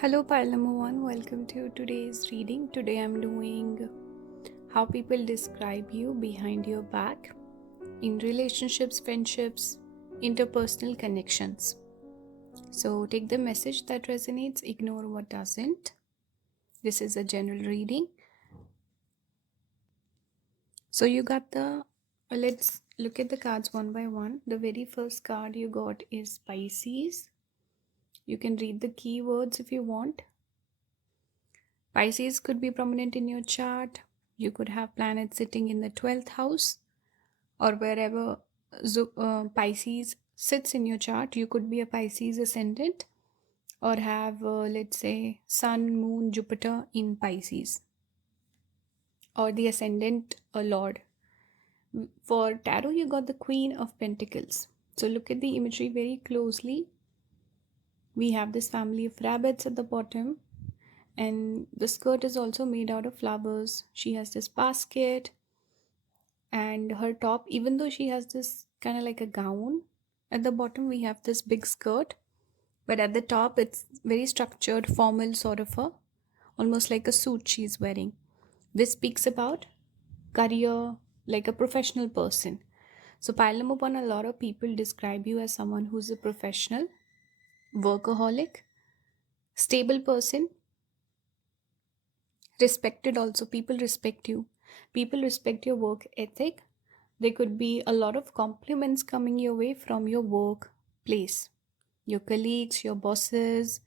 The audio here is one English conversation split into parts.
Hello, pile number one. Welcome to today's reading. Today I'm doing how people describe you behind your back in relationships, friendships, interpersonal connections. So take the message that resonates, ignore what doesn't. This is a general reading. So you got let's look at the cards one by one. The very first card you got is Pisces. You can read the keywords if you want. Pisces could be prominent in your chart. You could have planets sitting in the 12th house or wherever Pisces sits in your chart. You could be a Pisces ascendant or have, let's say, Sun, Moon, Jupiter in Pisces or the ascendant Lord. For tarot, you got the Queen of Pentacles. So look at the imagery very closely. We have this family of rabbits at the bottom. And the skirt is also made out of flowers. She has this basket and her top, even though she has this kind of like a gown, at the bottom we have this big skirt, but at the top it's very structured, formal sort of a, almost like a suit she's wearing. This speaks about career, like a professional person. So pile number one, a lot of people describe you as someone who's a professional, workaholic, stable person, respected also. People respect you. People respect your work ethic. There could be a lot of compliments coming your way from your workplace, your colleagues, your bosses.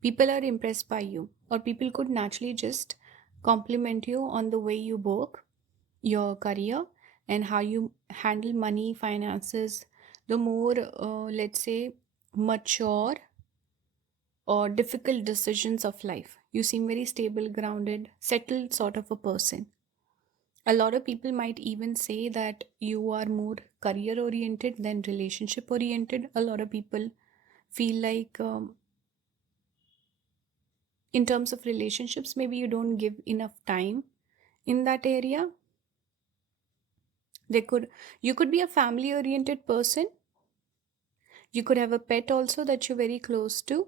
People are impressed by you, or people could naturally just compliment you on the way you work, your career, and how you handle money, finances. The more, let's say, mature or difficult decisions of life. You seem very stable, grounded, settled sort of a person. A lot of people might even say that you are more career oriented than relationship oriented. A lot of people feel like, in terms of relationships, maybe you don't give enough time in that area. They could You could be a family oriented person. You could have a pet also that you're very close to.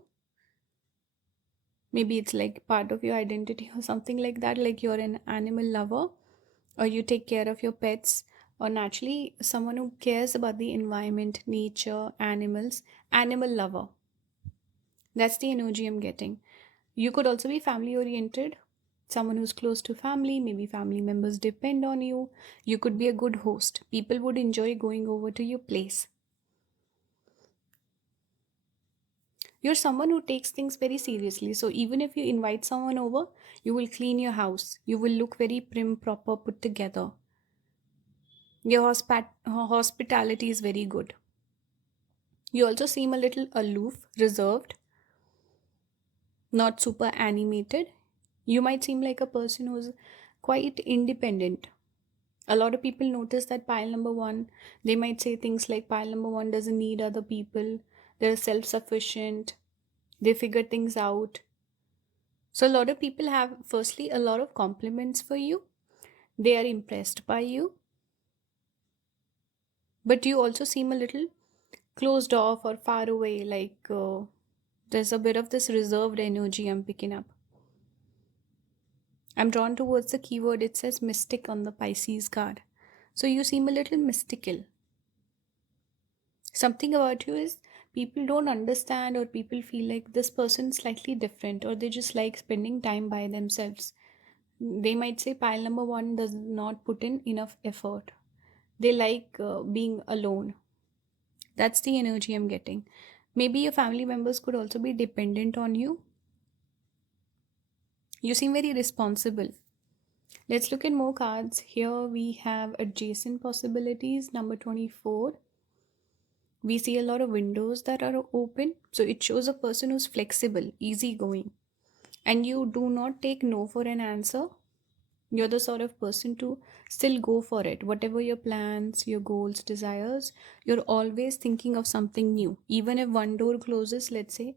Maybe it's like part of your identity or something like that, like you're an animal lover or you take care of your pets, or naturally someone who cares about the environment, nature, animals, animal lover. That's the energy I'm getting. You could also be family oriented, someone who's close to family, maybe family members depend on you. You could be a good host. People would enjoy going over to your place. You're someone who takes things very seriously. So even if you invite someone over, you will clean your house. You will look very prim, proper, put together. Your hospitality is very good. You also seem a little aloof, reserved, not super animated. You might seem like a person who's quite independent. A lot of people notice that pile number one, they might say things like pile number one doesn't need other people, they're self sufficient, they figure things out. So, a lot of people have, firstly, a lot of compliments for you, they are impressed by you, but you also seem a little closed off or far away, like there's a bit of this reserved energy I'm picking up. I'm drawn towards the keyword, it says mystic on the Pisces card. So you seem a little mystical. Something about you is people don't understand, or people feel like this person's slightly different, or they just like spending time by themselves. They might say pile number one does not put in enough effort. They like being alone. That's the energy I'm getting. Maybe your family members could also be dependent on you. You seem very responsible. Let's look at more cards. Here we have adjacent possibilities, number 24. We see a lot of windows that are open. So it shows a person who's flexible, easygoing. And you do not take no for an answer. You're the sort of person to still go for it. Whatever your plans, your goals, desires, you're always thinking of something new. Even if one door closes, let's say,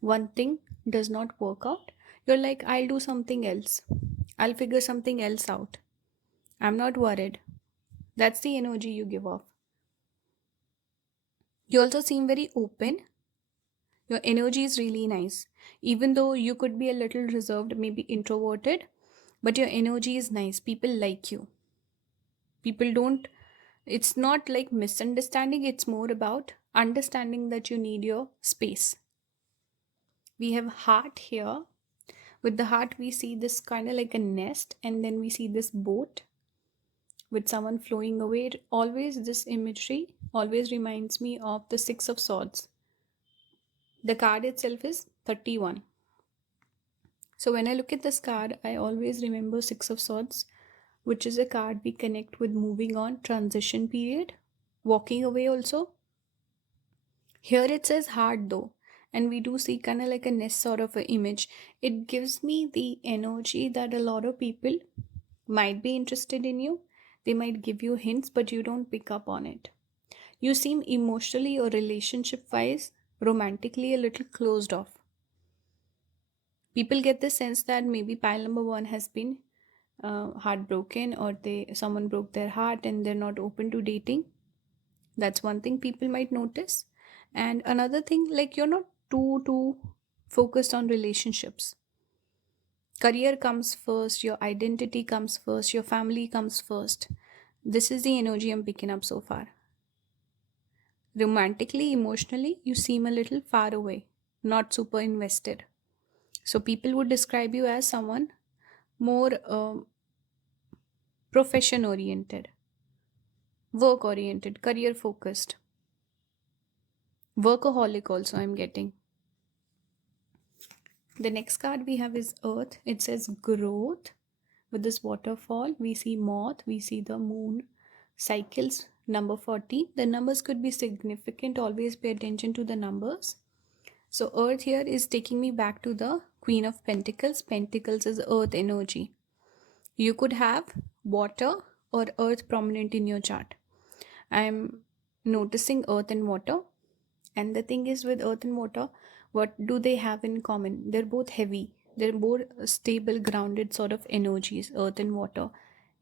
one thing does not work out, you're like, I'll do something else. I'll figure something else out. I'm not worried. That's the energy you give off. You also seem very open. Your energy is really nice. Even though you could be a little reserved, maybe introverted, but your energy is nice. People like you. People don't, it's not like misunderstanding, it's more about understanding that you need your space. We have heart here. With the heart, we see this kind of like a nest, and then we see this boat with someone flowing away. Always, this imagery always reminds me of the Six of Swords. The card itself is 31. So when I look at this card, I always remember Six of Swords, which is a card we connect with moving on, transition period, walking away also. Here it says hard though, and we do see kind of like a nest sort of an image. It gives me the energy that a lot of people might be interested in you. They might give you hints, but you don't pick up on it. You seem emotionally or relationship wise, romantically a little closed off. People get the sense that maybe pile number one has been heartbroken, or someone broke their heart and they're not open to dating. That's one thing people might notice. And another thing, like you're not too focused on relationships. Career comes first, your identity comes first, your family comes first. This is the energy I'm picking up so far. Romantically, emotionally, you seem a little far away, not super invested. So people would describe you as someone more profession oriented, work oriented, career focused, workaholic also I'm getting. The next card we have is Earth. It says growth. With this waterfall, we see moth, we see the moon cycles, number 40. The numbers could be significant. Always pay attention to the numbers. So Earth here is taking me back to the Queen of Pentacles. Pentacles is Earth energy. You could have water or Earth prominent in your chart. I'm noticing Earth and water. And the thing is, with Earth and water, what do they have in common? They're both heavy. They're more stable, grounded sort of energies, Earth and water.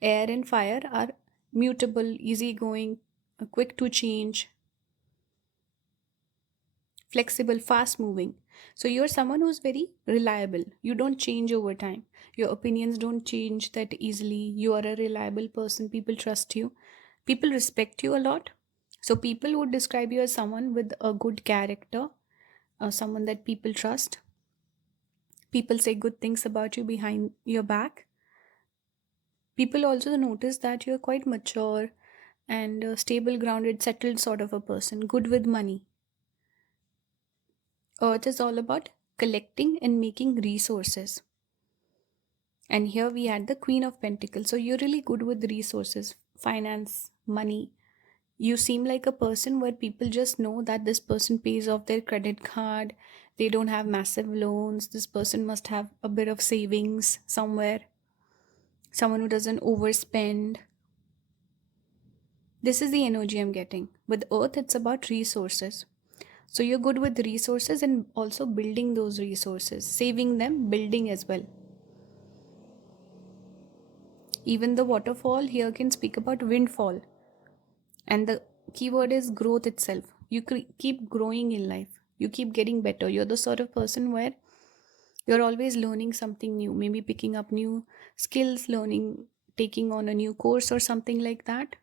Air and fire are mutable, easygoing, quick to change, flexible, fast moving. So you're someone who's very reliable. You don't change over time. Your opinions don't change that easily. You are a reliable person. People trust you. People respect you a lot. So people would describe you as someone with a good character, someone that people trust. People say good things about you behind your back. People also notice that you're quite mature and stable, grounded, settled sort of a person, good with money. Earth is all about collecting and making resources. And here we had the Queen of Pentacles. So you're really good with resources, finance, money. You seem like a person where people just know that this person pays off their credit card. They don't have massive loans. This person must have a bit of savings somewhere. Someone who doesn't overspend. This is the energy I'm getting. With Earth, it's about resources. So you're good with resources and also building those resources, saving them, building as well. Even the waterfall here can speak about windfall. And the keyword is growth itself. You keep growing in life. You keep getting better. You're the sort of person where you're always learning something new, maybe picking up new skills, learning, taking on a new course or something like that.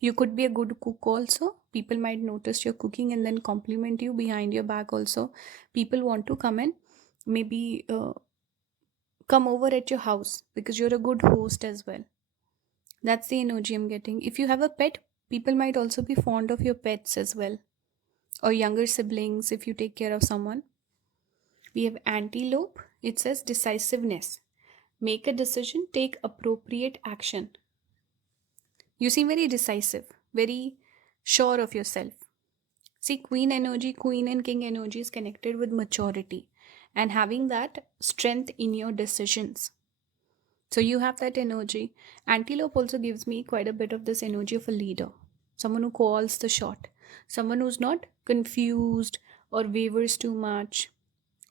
You could be a good cook also. People might notice your cooking and then compliment you behind your back also. People want to come and maybe come over at your house because you're a good host as well. That's the energy I'm getting. If you have a pet, people might also be fond of your pets as well. Or younger siblings if you take care of someone. We have antelope. It says decisiveness. Make a decision, take appropriate action. You seem very decisive, very sure of yourself. See, queen energy, queen and king energy is connected with maturity and having that strength in your decisions. So you have that energy. Antelope also gives me quite a bit of this energy of a leader, someone who calls the shot, someone who's not confused or wavers too much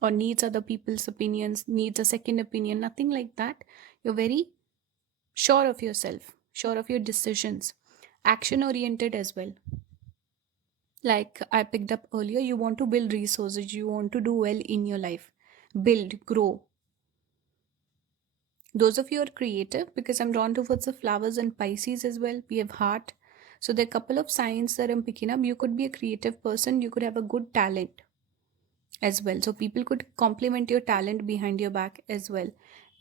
or needs other people's opinions, needs a second opinion, nothing like that. You're very sure of yourself, sure of your decisions, action oriented as well. Like I picked up earlier, you want to build resources, you want to do well in your life, build, grow. Those of you are creative, because I'm drawn towards the flowers and Pisces as well. We have heart. So there are a couple of signs that I'm picking up. You could be a creative person, you could have a good talent as well. So people could compliment your talent behind your back as well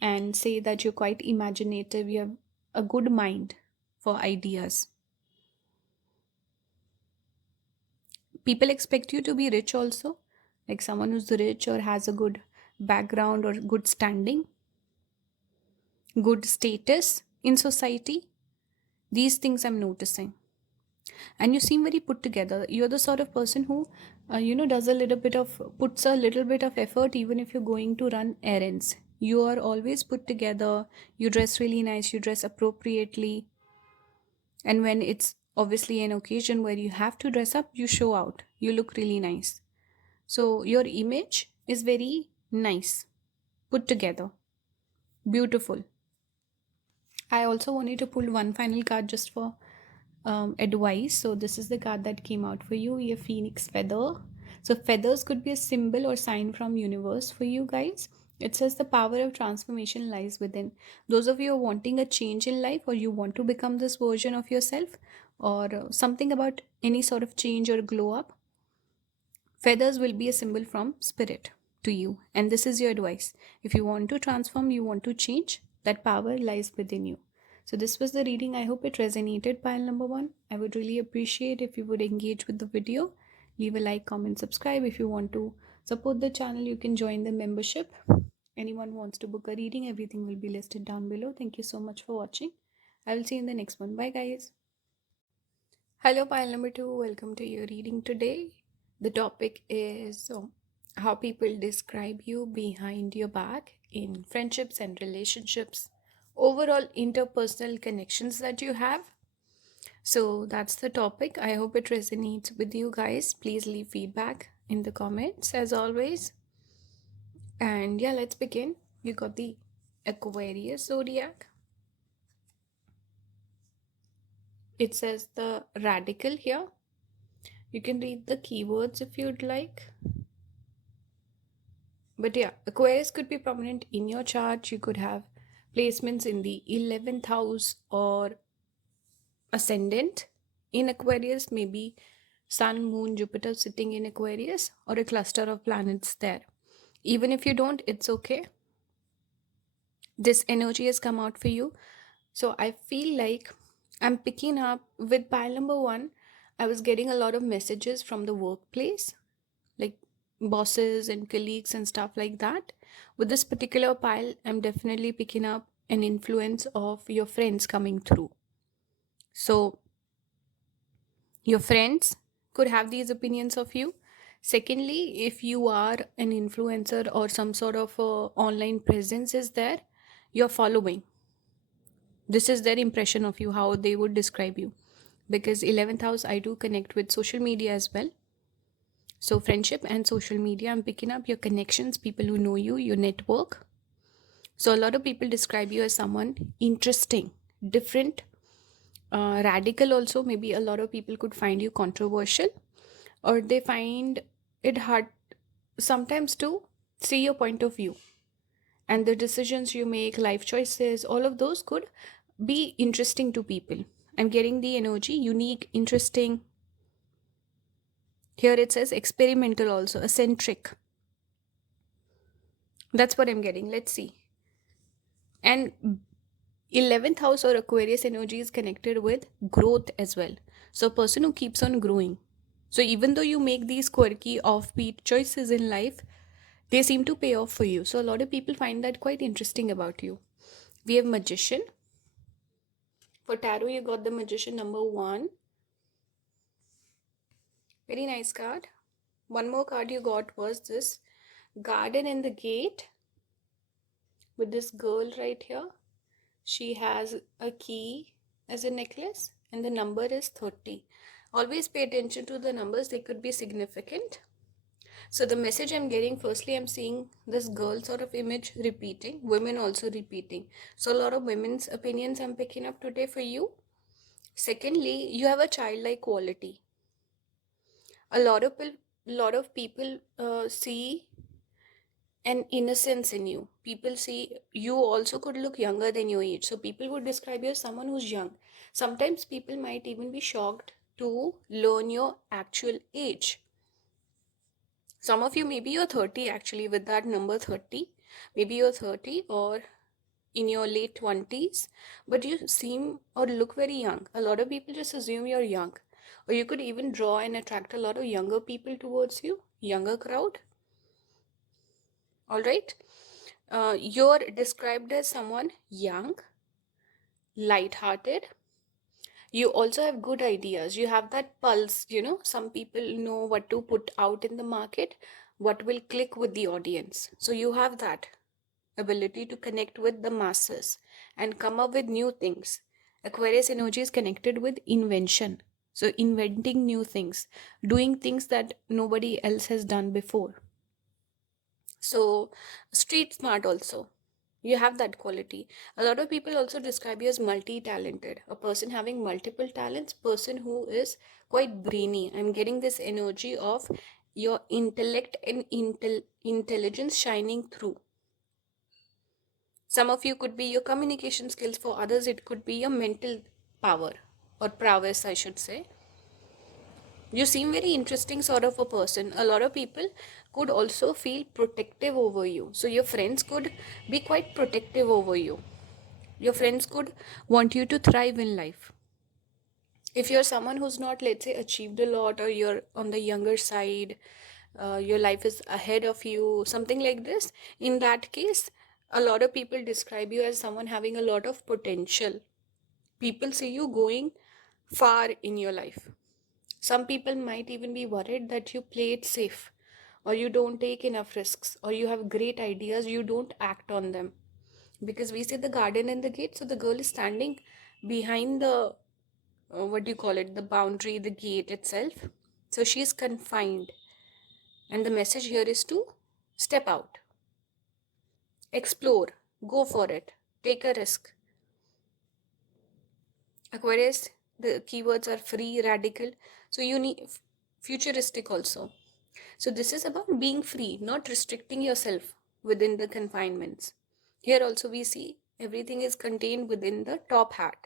and say that you're quite imaginative, you have a good mind for ideas. People expect you to be rich also, like someone who's rich or has a good background or good standing, good status in society. These things I'm noticing. And you seem very put together. You're the sort of person who does a little bit of, puts a little bit of effort even if you're going to run errands. You are always put together, you dress really nice, you dress appropriately, and when it's obviously an occasion where you have to dress up, you show out, you look really nice. So your image is very nice, put together, beautiful. I also wanted to pull one final card just for advice. So this is the card that came out for you, your phoenix feather. So feathers could be a symbol or sign from universe for you guys. It says the power of transformation lies within. Those of you who are wanting a change in life, or you want to become this version of yourself, or something about any sort of change or glow up, feathers will be a symbol from spirit to you. And this is your advice. If you want to transform, you want to change, that power lies within you. So this was the reading. I hope it resonated, pile number one. I would really appreciate if you would engage with the video. Leave a like, comment, subscribe. If you want to support the channel, you can join the membership. Anyone wants to book a reading, everything will be listed down below. Thank you so much for watching. I will see you in the next one. Bye guys. Hello, pile number two. Welcome to your reading today. The topic is how people describe you behind your back in friendships and relationships, overall interpersonal connections that you have. So that's the topic. I hope it resonates with you guys. Please leave feedback in the comments as always. And yeah, let's begin. You got the Aquarius zodiac. It says the radical here. You can read the keywords if you'd like. But yeah, Aquarius could be prominent in your chart. You could have placements in the 11th house or ascendant in Aquarius, maybe Sun, Moon, Jupiter sitting in Aquarius, or a cluster of planets there. Even if you don't, it's okay. This energy has come out for you. So I feel like I'm picking up with pile number one. I was getting a lot of messages from the workplace, like bosses and colleagues and stuff like that. With this particular pile, I'm definitely picking up an influence of your friends coming through. So your friends could have these opinions of you. Secondly, if you are an influencer or some sort of online presence is there, you're following. This is their impression of you, how they would describe you. Because 11th house, I do connect with social media as well. So friendship and social media, I'm picking up your connections, people who know you, your network. So a lot of people describe you as someone interesting, different, radical also. Maybe a lot of people could find you controversial, or they find it hard sometimes to see your point of view. And the decisions you make, life choices, all of those could be interesting to people. I'm getting the energy, unique, interesting. Here it says experimental also, eccentric. That's what I'm getting. Let's see. And 11th house or Aquarius energy is connected with growth as well. So a person who keeps on growing. So even though you make these quirky offbeat choices in life, they seem to pay off for you. So a lot of people find that quite interesting about you. We have Magician. For tarot, you got the Magician number one. Very nice card. One more card you got was this Garden in the Gate with this girl right here. She has a key as a necklace and the number is 30. Always pay attention to the numbers, they could be significant. So the message I'm getting, firstly, I'm seeing this girl sort of image repeating, women also repeating. So a lot of women's opinions I'm picking up today for you. Secondly, you have a childlike quality. A lot of people see an innocence in you. People see you also could look younger than your age. So people would describe you as someone who's young. Sometimes people might even be shocked to learn your actual age. Some of you, maybe you're 30 actually, with that number 30. Maybe you're 30 or in your late 20s, but you seem or look very young. A lot of people just assume you're young. Or you could even draw and attract a lot of younger people towards you, younger crowd. All right. You're described as someone young, light-hearted. You also have good ideas. You have that pulse, some people know what to put out in the market, what will click with the audience. So you have that ability to connect with the masses and come up with new things. Aquarius energy is connected with invention. So inventing new things, doing things that nobody else has done before. So street smart also. You have that quality. A lot of people also describe you as multi-talented, a person having multiple talents, person who is quite brainy. I'm getting this energy of your intellect and intelligence shining through. Some of you could be your communication skills, for others it could be your mental power or prowess, I should say. You seem very interesting sort of a person. A lot of people could also feel protective over you. So your friends could be quite protective over you. Your friends could want you to thrive in life. If you're someone who's not, let's say, achieved a lot, or you're on the younger side, your life is ahead of you, something like this, in that case, a lot of people describe you as someone having a lot of potential. People see you going far in your life. Some people might even be worried that you play it safe, or you don't take enough risks, or you have great ideas, you don't act on them. Because we say the garden and the gate, so the girl is standing behind the, what do you call it, the boundary, the gate itself. So she is confined. And the message here is to step out, explore, go for it, take a risk. Aquarius, the keywords are free, radical. So you need futuristic also. So this is about being free, not restricting yourself within the confinements. Here also we see everything is contained within the top hat.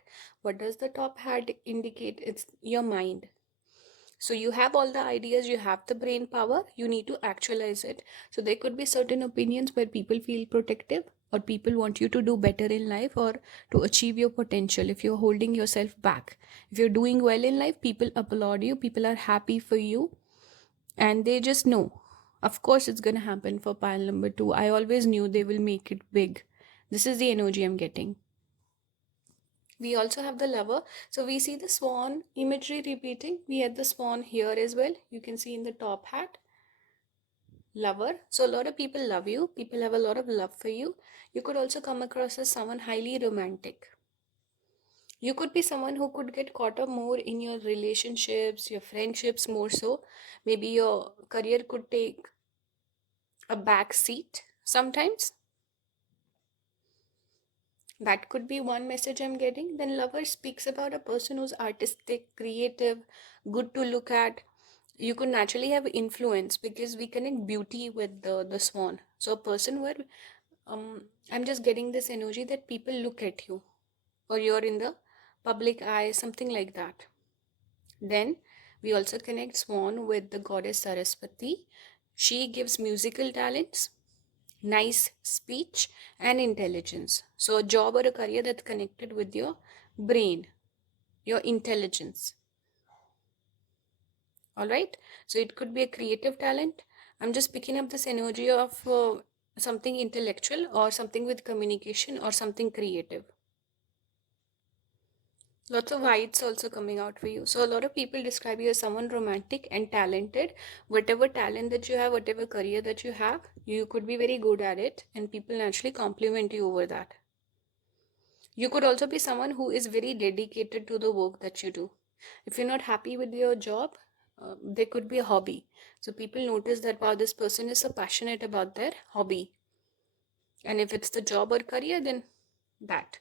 What does the top hat indicate? It's your mind. So you have all the ideas, you have the brain power, you need to actualize it. So there could be certain opinions where people feel protective, or people want you to do better in life or to achieve your potential. If you're holding yourself back, if you're doing well in life, people applaud you, people are happy for you, and they just know, of course it's going to happen for pile number 2. I always knew they will make it big. This is the energy I'm getting. We also have the lover. So we see the swan imagery repeating. We had the swan here as well. You can see in the top hat. Lover. So a lot of people love you. People have a lot of love for you. You could also come across as someone highly romantic. You could be someone who could get caught up more in your relationships, your friendships more so. Maybe your career could take a back seat sometimes. That could be one message I'm getting. Then lover speaks about a person who's artistic, creative, good to look at. You could naturally have influence because we connect beauty with the swan. So a person where I'm just getting this energy that people look at you, or you're in the public eye, something like that. Then we also connect swan with the goddess Saraswati. She gives musical talents, nice speech, and intelligence. So a job or a career that's connected with your brain, your intelligence. All right. So it could be a creative talent. I'm just picking up this energy of something intellectual, or something with communication, or something creative. Lots of whites also coming out for you. So a lot of people describe you as someone romantic and talented. Whatever talent that you have, whatever career that you have, you could be very good at it, and people naturally compliment you over that. You could also be someone who is very dedicated to the work that you do. If you're not happy with your job, there could be a hobby. So people notice that, wow, this person is so passionate about their hobby. And if it's the job or career, then that.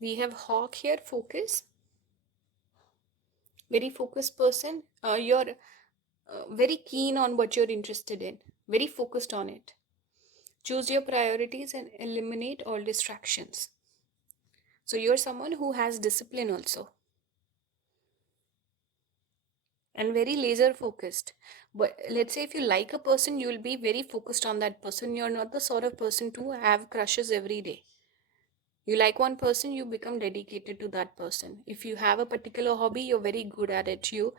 We have hawk here, focus. Very focused person. Your very keen on what you're interested in, very focused on it. Choose your priorities and eliminate all distractions. So you're someone who has discipline also, and very laser focused. But let's say if you like a person, you'll be very focused on that person. You're not the sort of person to have crushes every day. You like one person, you become dedicated to that person. If you have a particular hobby, you're very good at it, you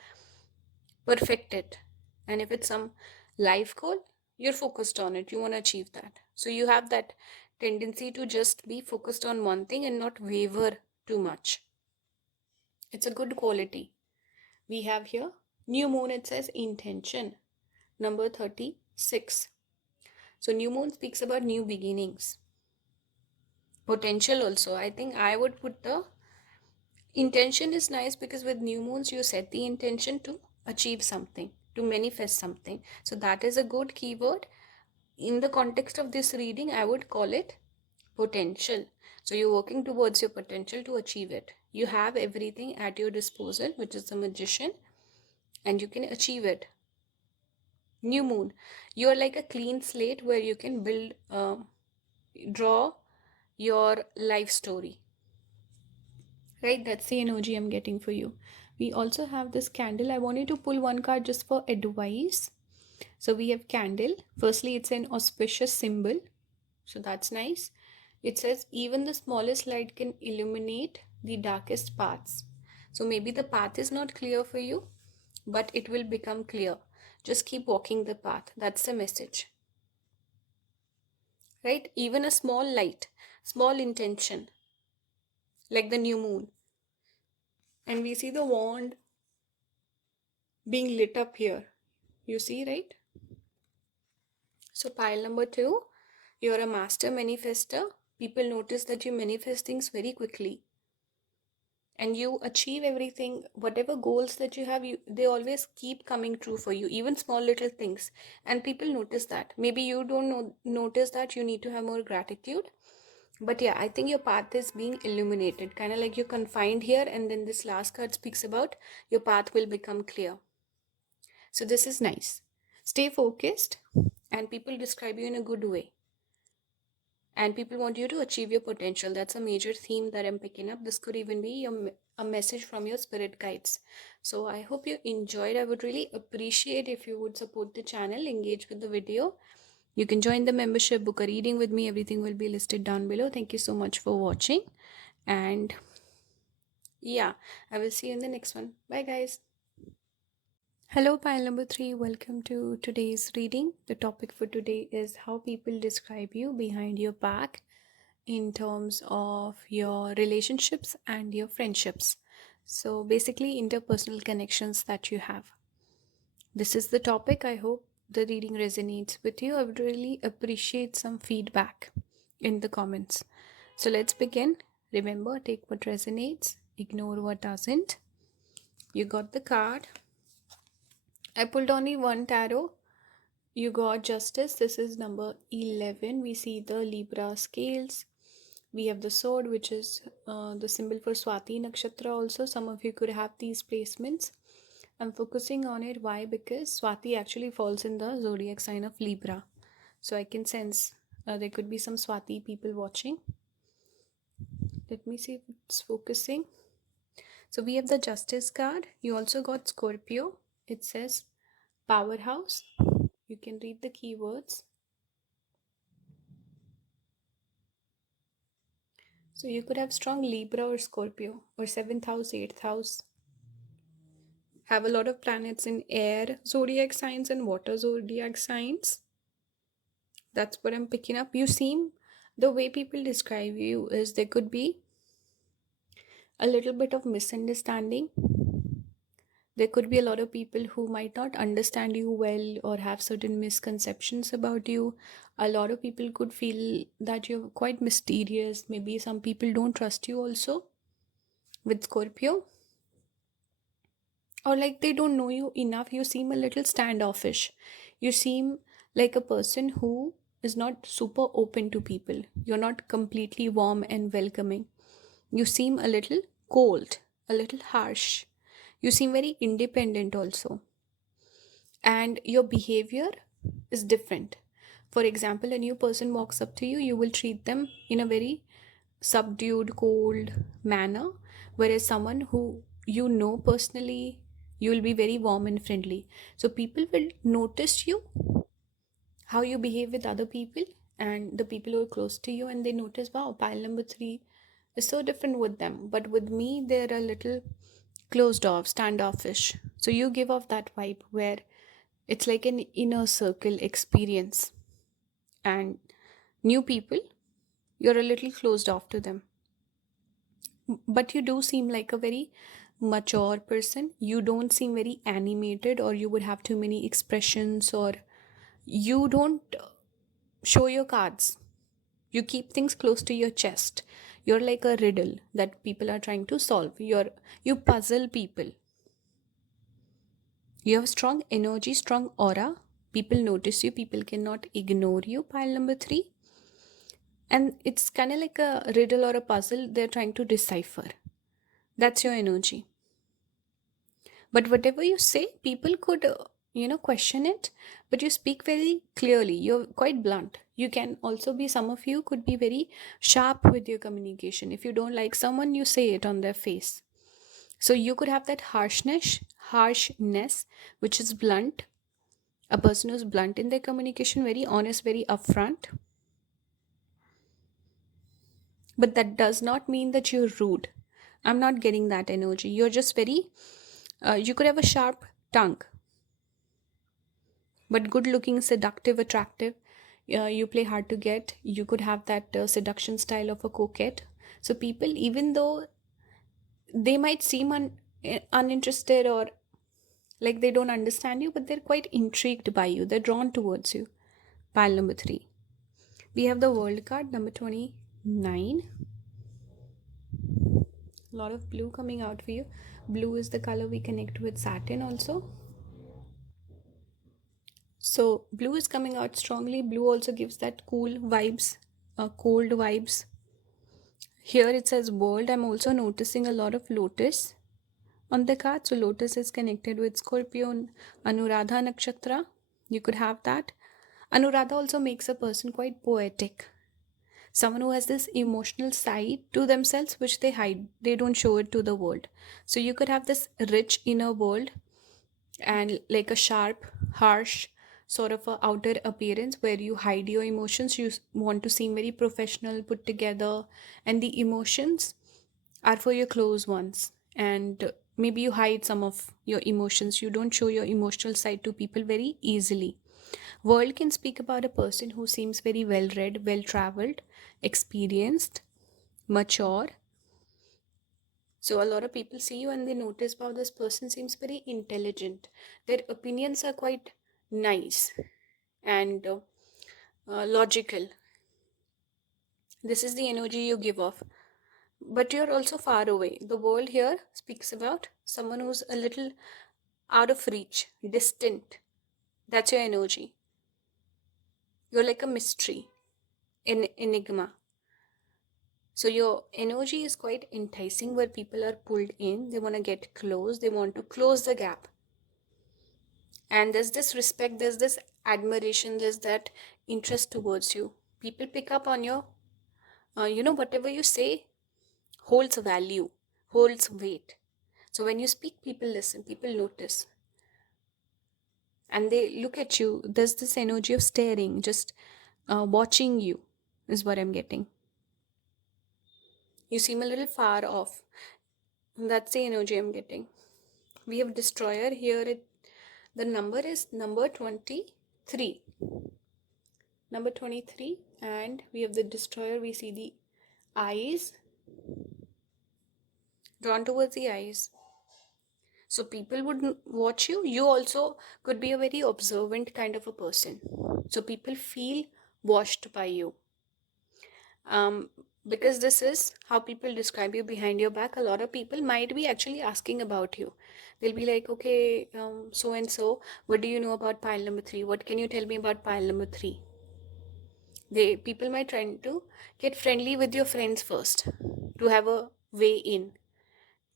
perfect it. And if it's some life goal, you're focused on it, you want to achieve that. So you have that tendency to just be focused on one thing and not waver too much. It's a good quality. We have here new moon, it says intention, number 36. So new moon speaks about new beginnings, potential also. I think I would put the intention is nice, because with new moons you set the intention to achieve something, to manifest something. So that is a good keyword. In the context of this reading, I would call it potential. So you're working towards your potential to achieve it. You have everything at your disposal, which is the magician, and you can achieve it. New moon, you're like a clean slate where you can build, draw your life story, right? That's the energy I'm getting for you. We also have this candle. I want you to pull one card just for advice. So we have candle. Firstly, it's an auspicious symbol, so that's nice. It says even the smallest light can illuminate the darkest paths. So maybe the path is not clear for you, but it will become clear. Just keep walking the path. That's the message, right? Even a small light, small intention, like the new moon. And we see the wand being lit up here. You see, right? So pile number 2, you're a master manifester. People notice that you manifest things very quickly. And you achieve everything, whatever goals that you have, they always keep coming true for you, even small little things. And people notice that. Maybe you don't notice that, you need to have more gratitude. But yeah, I think your path is being illuminated, kind of like you're confined here, and then this last card speaks about your path will become clear. So this is nice. Stay focused, and people describe you in a good way. And people want you to achieve your potential. That's a major theme that I'm picking up. This could even be a message from your spirit guides. So I hope you enjoyed. I would really appreciate if you would support the channel, engage with the video. You can join the membership, book a reading with me. Everything will be listed down below. Thank you so much for watching. And yeah, I will see you in the next one. Bye, guys. Hello, pile number 3. Welcome to today's reading. The topic for today is how people describe you behind your back in terms of your relationships and your friendships. So basically, interpersonal connections that you have. This is the topic. I hope the reading resonates with you. I would really appreciate some feedback in the comments. So let's begin. Remember, take what resonates, ignore what doesn't. You got the card. I pulled only one tarot. You got Justice. This is number 11. We see the Libra scales. We have the sword, which is the symbol for Swati Nakshatra also. Some of you could have these placements. I'm focusing on it. Why? Because Swati actually falls in the zodiac sign of Libra. So I can sense there could be some Swati people watching. Let me see if it's focusing. So we have the Justice card. You also got Scorpio. It says powerhouse. You can read the keywords. So you could have strong Libra or Scorpio, or 7th house, 8th house. Have a lot of planets in air zodiac signs and water zodiac signs. That's what I'm picking up. You seem, the way people describe you is there could be a little bit of misunderstanding. There could be a lot of people who might not understand you well or have certain misconceptions about you. A lot of people could feel that you're quite mysterious. Maybe some people don't trust you also with Scorpio. Or like they don't know you enough. You seem a little standoffish. You seem like a person who is not super open to people. You're not completely warm and welcoming. You seem a little cold, a little harsh. You seem very independent also. and your behavior is different. For example, a new person walks up to you, you will treat them in a very subdued, cold manner, whereas someone who you know personally, you will be very warm and friendly. So people will notice you, how you behave with other people, and the people who are close to you, and they notice, wow, pile number three is so different with them. But with me, they're a little closed off, standoffish. So you give off that vibe where it's like an inner circle experience. And new people, you're a little closed off to them. But you do seem like a very mature person. You don't seem very animated, or you would have too many expressions, or you don't show your cards. You keep things close to your chest. You're like a riddle that people are trying to solve. You puzzle people. You have strong energy, strong aura. People notice you. People cannot ignore you. Pile number three. And it's kind of like a riddle or a puzzle they're trying to decipher. That's your energy. But whatever you say, people could, question it, but you speak very clearly. You're quite blunt. You can also be, some of you could be very sharp with your communication. If you don't like someone, you say it on their face. So you could have that harshness, which is blunt. A person who's blunt in their communication, very honest, very upfront. But that does not mean that you're rude. I'm not getting that energy. You're just very, you could have a sharp tongue, but good looking, seductive, attractive. You play hard to get. You could have that seduction style of a coquette. So people, even though they might seem uninterested, or like they don't understand you, but they're quite intrigued by you. They're drawn towards you. Pile number three. We have the world card, number 29. A lot of blue coming out for you. Blue is the color we connect with Saturn also. So blue is coming out strongly. Blue also gives that cool vibes, cold vibes. Here it says world. I'm also noticing a lot of lotus on the card. So lotus is connected with Scorpio, Anuradha Nakshatra. You could have that. Anuradha also makes a person quite poetic. Someone who has this emotional side to themselves which they hide. They don't show it to the world. So you could have this rich inner world and like a sharp, harsh sort of a outer appearance where you hide your emotions. You want to seem very professional, put together, and the emotions are for your close ones. And maybe you hide some of your emotions. You don't show your emotional side to people very easily. World can speak about a person who seems very well read, well traveled, experienced, mature. So a lot of people see you and they notice, wow, this person seems very intelligent. Their opinions are quite nice and logical. This is the energy you give off. But you're also far away. The world here speaks about someone who's a little out of reach, distant. That's your energy. You're like a mystery, an enigma. So your energy is quite enticing where people are pulled in. They want to get close. They want to close the gap. And there's this respect, there's this admiration, there's that interest towards you. People pick up on your, whatever you say holds value, holds weight. So when you speak, people listen, people notice. And they look at you. There's this energy of staring, just watching you, is what I'm getting. You seem a little far off. That's the energy I'm getting. We have destroyer here. The number is number 23. Number 23. And we have the destroyer. We see the eyes. Drawn towards the eyes. So people would watch you. You also could be a very observant kind of a person. So people feel watched by you. Because this is how people describe you behind your back. A lot of people might be actually asking about you. They'll be like, okay, so and so, what do you know about pile number 3? What can you tell me about pile number 3? People might try to get friendly with your friends first, to have a way in,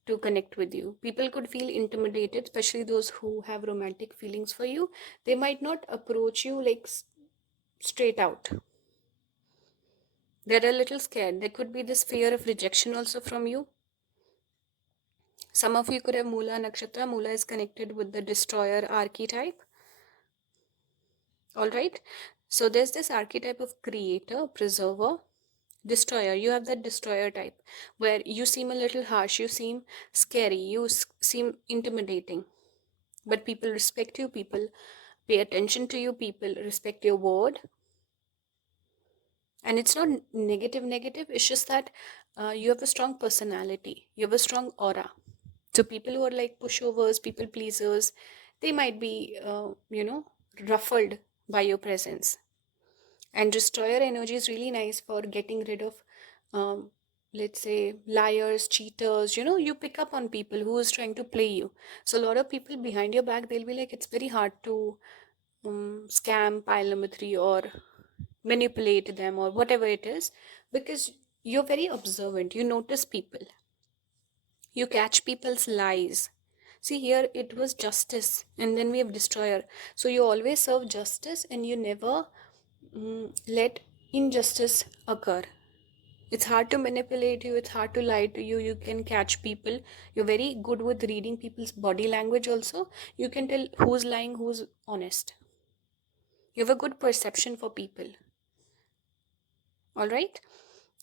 to connect with you. People could feel intimidated, especially those who have romantic feelings for you. They might not approach you like straight out. They're a little scared. There could be this fear of rejection also from you. Some of you could have Mula Nakshatra. Mula is connected with the destroyer archetype. All right. So there's this archetype of creator, preserver, destroyer. You have that destroyer type where you seem a little harsh, you seem scary, you seem intimidating. But people respect you, people pay attention to you, people respect your word. And it's not negative, it's just that you have a strong personality, you have a strong aura. So people who are like pushovers, people pleasers, they might be, ruffled by your presence. And destroyer energy is really nice for getting rid of, let's say, liars, cheaters. You pick up on people who is trying to play you. So a lot of people behind your back, they'll be like, it's very hard to scam pile number 3 or manipulate them or whatever it is, because you're very observant. You notice people. You catch people's lies. See, here it was justice, and then we have destroyer. So you always serve justice, and you never let injustice occur. It's hard to manipulate you, it's hard to lie to you. You can catch people. You're very good with reading people's body language also. You can tell who's lying, who's honest. You have a good perception for people. All right.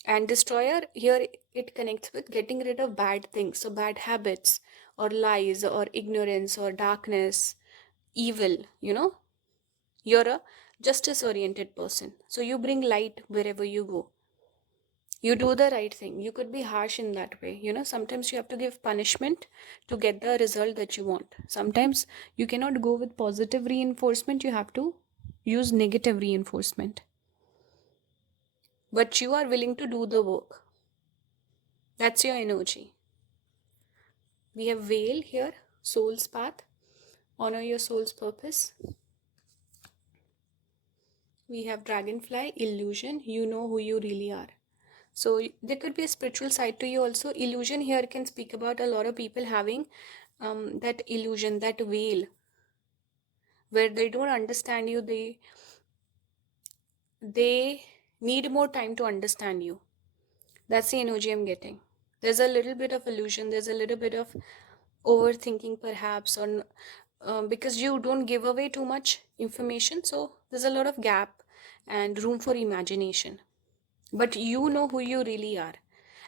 And destroyer, here it connects with getting rid of bad things. So bad habits or lies or ignorance or darkness, evil. You're a justice oriented person. So you bring light wherever you go. You do the right thing. You could be harsh in that way. Sometimes you have to give punishment to get the result that you want. Sometimes you cannot go with positive reinforcement. You have to use negative reinforcement. But you are willing to do the work. That's your energy. We have veil here, soul's path. Honor your soul's purpose. We have dragonfly, illusion. You know who you really are. So there could be a spiritual side to you also. Illusion here can speak about a lot of people having that illusion, that veil, where they don't understand you. They need more time to understand you. That's the energy I'm getting. There's a little bit of illusion. There's a little bit of overthinking perhaps, or because you don't give away too much information. So there's a lot of gap and room for imagination. But you know who you really are.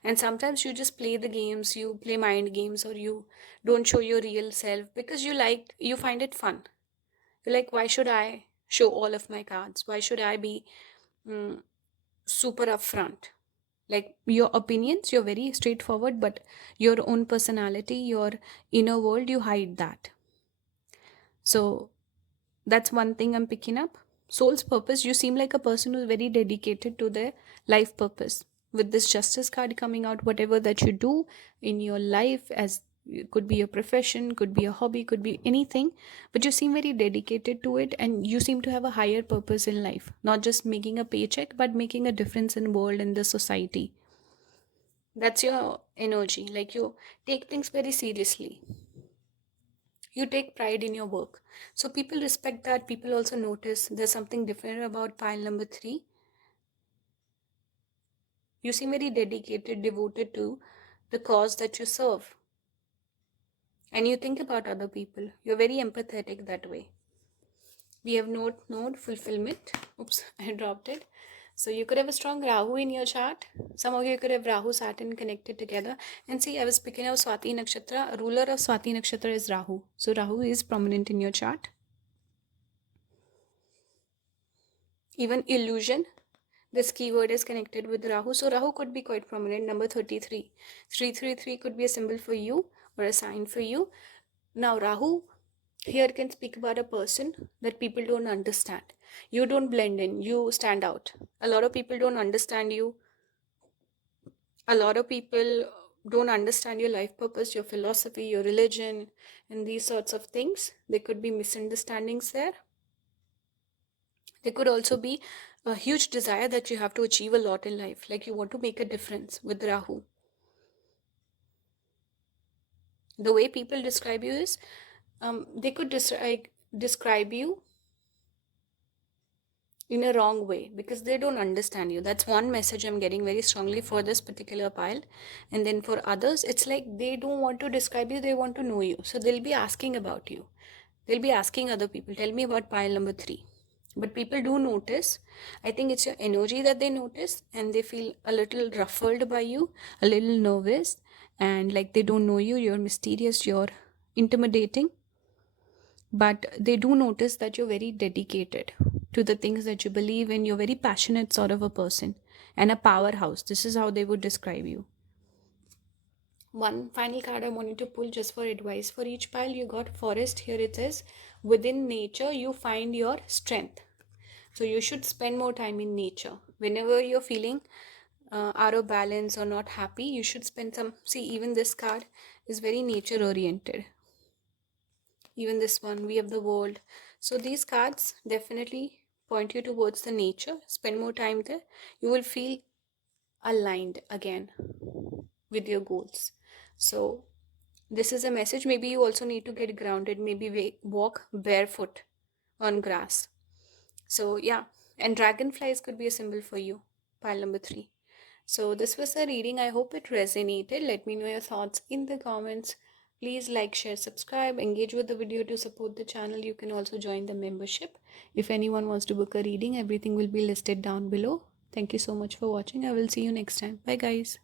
And sometimes you just play the games, you play mind games, or you don't show your real self because you find it fun. You're like, why should I show all of my cards? Why should I be super upfront? Like your opinions, you're very straightforward, but your own personality, your inner world, you hide that. So that's one thing I'm picking up. Soul's purpose, you seem like a person who's very dedicated to their life purpose. With this justice card coming out, whatever that you do in your life, as it could be a profession, could be a hobby, could be anything, but you seem very dedicated to it, and you seem to have a higher purpose in life, not just making a paycheck but making a difference in the world and the society. That's your energy. Like you take things very seriously. You take pride in your work. So people respect that. People also notice there's something different about pile number 3. You seem very dedicated, devoted to the cause that you serve. And you think about other people. You're very empathetic that way. We have node fulfillment. Oops, I dropped it. So you could have a strong Rahu in your chart. Some of you could have Rahu, Saturn connected together. And see, I was picking out Swati Nakshatra. A ruler of Swati Nakshatra is Rahu. So Rahu is prominent in your chart. Even illusion, this keyword is connected with Rahu. So Rahu could be quite prominent. Number 33. 333 could be a symbol for you or a sign for you. Now Rahu here can speak about a person that people don't understand. You don't blend in. You stand out. A lot of people don't understand you. A lot of people don't understand your life purpose, your philosophy, your religion, and these sorts of things. There could be misunderstandings there. There could also be a huge desire that you have to achieve a lot in life, like you want to make a difference with Rahu. The way people describe you is they could describe you in a wrong way because they don't understand you. That's one message I'm getting very strongly for this particular pile. And then for others, it's like they don't want to describe you, they want to know you. So they'll be asking about you. They'll be asking other people, tell me about pile number 3. But people do notice. I think it's your energy that they notice, and they feel a little ruffled by you, a little nervous, and like they don't know you, you're mysterious, you're intimidating. But they do notice that you're very dedicated to the things that you believe in. You're very passionate sort of a person and a powerhouse. This is how they would describe you. One final card I wanted to pull just for advice for each pile. You got forest. Here it says, within nature you find your strength. So you should spend more time in nature. Whenever you're feeling out of balance or not happy, you should spend some. See, even this card is very nature oriented. Even this one, we have the world. So these cards definitely point you towards the nature. Spend more time there. You will feel aligned again with your goals. So this is a message. Maybe you also need to get grounded. Maybe walk barefoot on grass. So yeah, and dragonflies could be a symbol for you. Pile number 3. So this was a reading. I hope it resonated. Let me know your thoughts in the comments. Please like, share, subscribe, engage with the video to support the channel. You can also join the membership. If anyone wants to book a reading, everything will be listed down below. Thank you so much for watching. I will see you next time. Bye guys.